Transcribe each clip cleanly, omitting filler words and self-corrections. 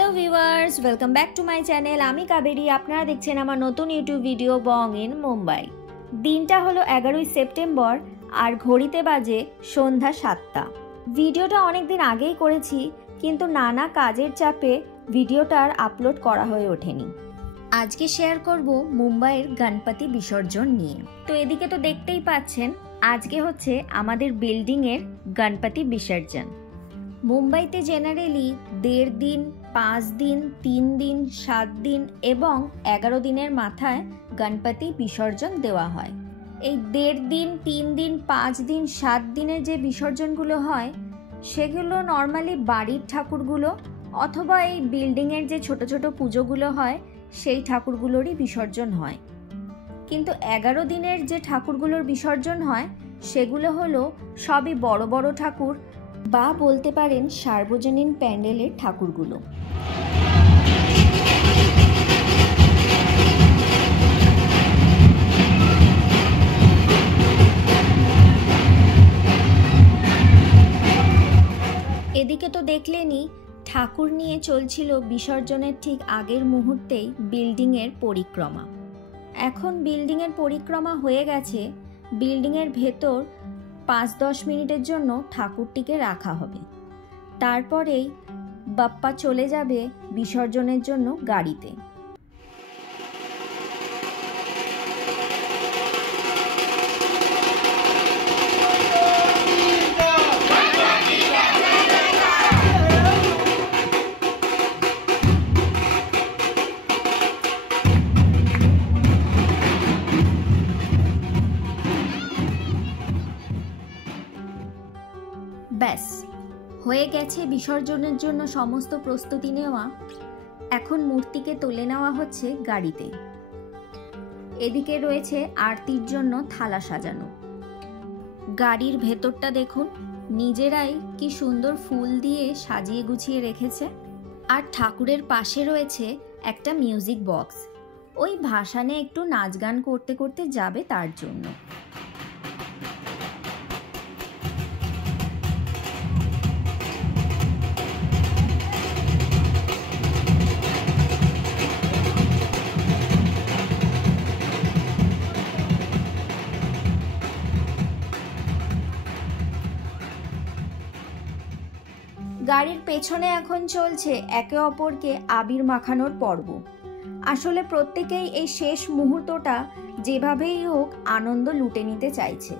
Hello viewers, welcome back to my channel. আমি কাবেরী। আপনারা দেখছেন আমার নতুন YouTube video Bong in Mumbai. দিনটা হলো 11ই সেপ্টেম্বর আর ঘড়িতে বাজে সন্ধ্যা 7টা। ভিডিওটা অনেক দিন আগেই করেছি, কিন্তু নানা কাজের চাপে ভিডিওটার আপলোড করা হয়ে ওঠেনি। আজকে শেয়ার করব মুম্বাইয়ের গণপতি বিসর্জন নিয়ে। তো এদিকে তো দেখতেই পাচ্ছেন, আজকে হচ্ছে আমাদের বিল্ডিংয়ের গণপতি বিসর্জন। মুম্বাইতে জেনারেলি 1.5 দিন, 5 দিন, 3 দিন, 7 দিন এবং 11 দিনের মাথায় গণপতি বিসর্জন দেওয়া হয়। এই 1.5 দিন, 3 দিন, 5 দিন, 7 দিনের যে বিসর্জনগুলো হয় সেগুলো নর্মালি বাড়ির ঠাকুরগুলো অথবা এই বিল্ডিংয়ের যে ছোট ছোট পুজোগুলো হয় সেই ঠাকুরগুলোরই বিসর্জন হয়। কিন্তু 11 দিনের যে ঠাকুরগুলোর বিসর্জন হয় সেগুলো হলো সবই বড় বড় ঠাকুর বা বলতে পারেন সার্বজনীন প্যান্ডেলের ঠাকুরগুলো। এদিকে তো দেখলেনই, ঠাকুর নিয়ে চলছিল বিসর্জনের ঠিক আগের মুহূর্তেই বিল্ডিংয়ের পরিক্রমা। এখন বিল্ডিংয়ের পরিক্রমা হয়ে গেছে, বিল্ডিংয়ের ভেতর 5-10 মিনিটের জন্য ঠাকুরটিকে রাখা হবে। তারপরেই বাপ্পা চলে যাবে বিসর্জনের জন্য গাড়িতে। ব্যাস হয়ে গেছে বিসর্জনের জন্য সমস্ত প্রস্তুতি নেওয়া। এখন মূর্তিকে তুলে নেওয়া হচ্ছে গাড়িতে। এদিকে রয়েছে আরতির জন্য থালা সাজানো। গাড়ির ভেতরটা দেখুন, নিজেরাই কি সুন্দর ফুল দিয়ে সাজিয়ে গুছিয়ে রেখেছে। আর ঠাকুরের পাশে রয়েছে একটা মিউজিক বক্স, ওই ভাসানে একটু নাচ গান করতে করতে যাবে তার জন্য। গাড়ির পেছনে এখন চলছে একে অপরকে আবির মাখানোর পর্ব। আসলে প্রত্যেকেই এই শেষ মুহূর্তটা যেভাবেই হোক আনন্দ লুটে নিতে চাইছে।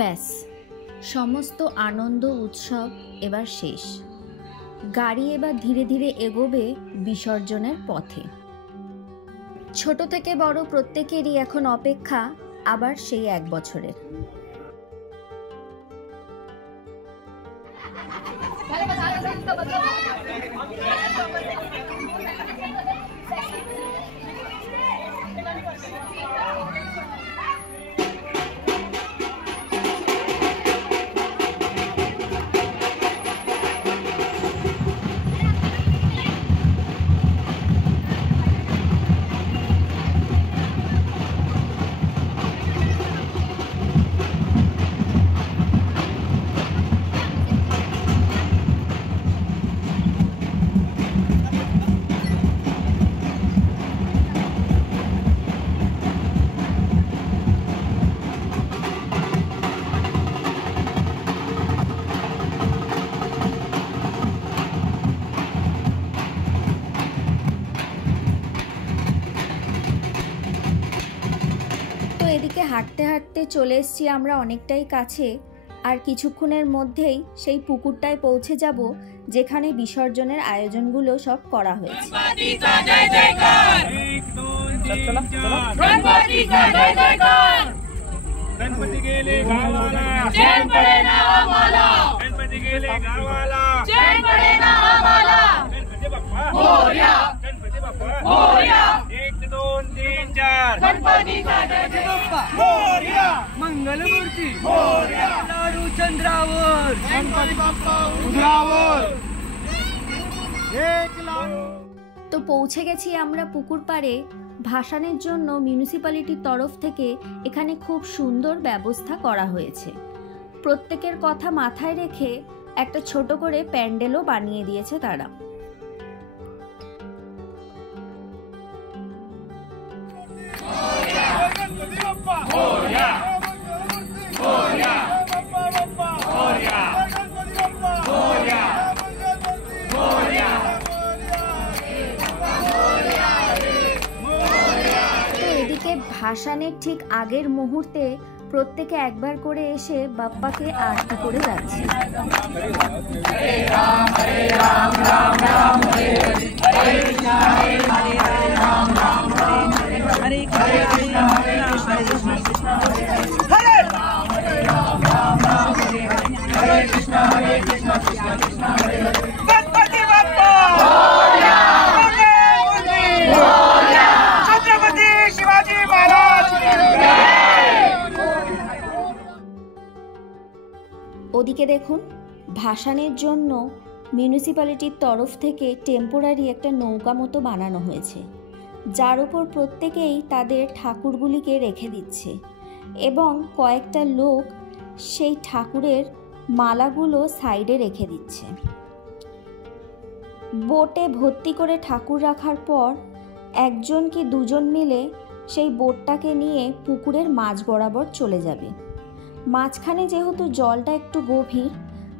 ব্যাস সমস্ত আনন্দ উৎসব এবার শেষ। গাড়ি এবার ধীরে ধীরে এগোবে বিসর্জনের পথে। ছোট থেকে বড় প্রত্যেকেরই এখন অপেক্ষা আবার সেই 1 বছরের। এদিকে হাঁটতে হাঁটতে চলে এসেছি আমরা অনেকটাই কাছে। আর কিছুক্ষণের মধ্যেই সেই পুকুরটায় পৌঁছে যাব যেখানে বিসর্জনের আয়োজনগুলো সব করা হয়েছে। गणपती गेले गावाला चैन पडे ना आम्हाला गणपती गेले गावाला चैन पडे ना आम्हाला गणपती बाप्पा मोरया गणपती बाप्पा मोरया 1 2 3 4 गणपतीचा जय जय बाप्पा मोरया मंगलमूर्ती मोरया लाडू चंद्रावर गणपती बाप्पा उंदरावर एक लाडू। তো পৌঁছে গেছি আমরা পুকুর পাড়ে। ভাসানের জন্য মিউনিসিপ্যালিটির তরফ থেকে এখানে খুব সুন্দর ব্যবস্থা করা হয়েছে। প্রত্যেকের কথা মাথায় রেখে একটা ছোট করে প্যান্ডেলও বানিয়ে দিয়েছে তারা। ভাসানের ঠিক আগের মুহূর্তে প্রত্যেকে একবার করে এসে বাপ্পাকে আরতি করে যাচ্ছে। ওদিকে দেখুন, ভাসানের জন্য মিউনিসিপ্যালিটির তরফ থেকে টেম্পোরারি একটা নৌকা মতো বানানো হয়েছে, যার উপর প্রত্যেকেই তাদের ঠাকুরগুলিকে রেখে দিচ্ছে এবং কয়েকটা লোক সেই ঠাকুরের মালাগুলো সাইডে রেখে দিচ্ছে। বোটে ভর্তি করে ঠাকুর রাখার পর একজন কি দুজন মিলে সেই বোটটাকে নিয়ে পুকুরের মাঝ বরাবর চলে যাবে। মাঝখানে যেহেতু জলটা একটু গভীর,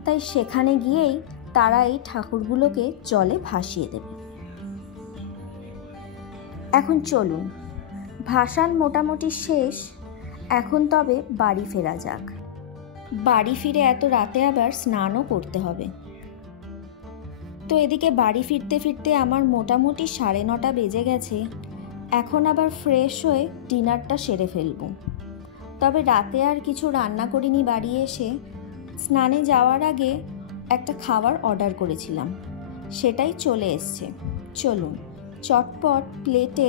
তাই সেখানে গিয়েই তারা এই ঠাকুরগুলোকে জলে ভাসিয়ে দেবে। এখন চলুন, ভাসান মোটামুটি শেষ, এখন তবে বাড়ি ফেরা যাক। বাড়ি ফিরে এত রাতে আবার স্নানও করতে হবে। তো এদিকে বাড়ি ফিরতে ফিরতে আমার মোটামুটি 9:30 বেজে গেছে। এখন আবার ফ্রেশ হয়ে ডিনারটা সেরে ফেলবো। তবে রাতে আর কিছু রান্না করিনি। বাড়ি এসে স্নানে যাওয়ার আগে একটা খাবার অর্ডার করেছিলাম, সেটাই চলে এসছে। চলুন চটপট প্লেটে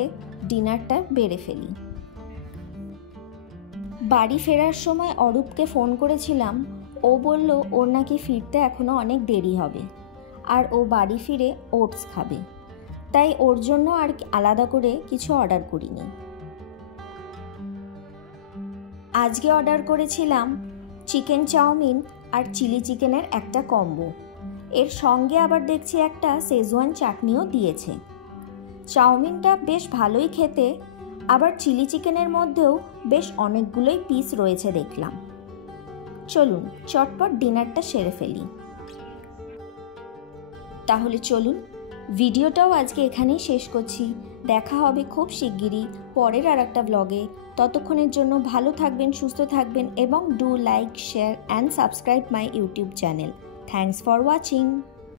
ডিনারটা বেড়ে ফেলি। বাড়ি ফেরার সময় অরূপকে ফোন করেছিলাম। ও বলল ওর নাকি ফিরতে এখনও অনেক দেরি হবে, আর ও বাড়ি ফিরে ওটস খাবে, তাই ওর জন্য আর আলাদা করে কিছু অর্ডার করিনি। আজকে অর্ডার করেছিলাম চিকেন চাউমিন আর চিলি চিকেনের একটা কম্বো। এর সঙ্গে আবার দেখছি একটা শেজওয়ান চাটনিও দিয়েছে। চাউমিনটা বেশ ভালোই খেতে, আবার চিলি চিকেনের মধ্যেও বেশ অনেকগুলোই পিস রয়েছে দেখলাম। চলুন চটপট ডিনারটা সেরে ফেলি। তাহলে চলুন, ভিডিওটাও আজকে এখানেই শেষ করছি। দেখা হবে খুব শিগগিরই পরের আর একটা ব্লগে। ততক্ষণের জন্য ভালো থাকবেন, সুস্থ থাকবেন এবং do like, share and subscribe my YouTube channel. Thanks for watching.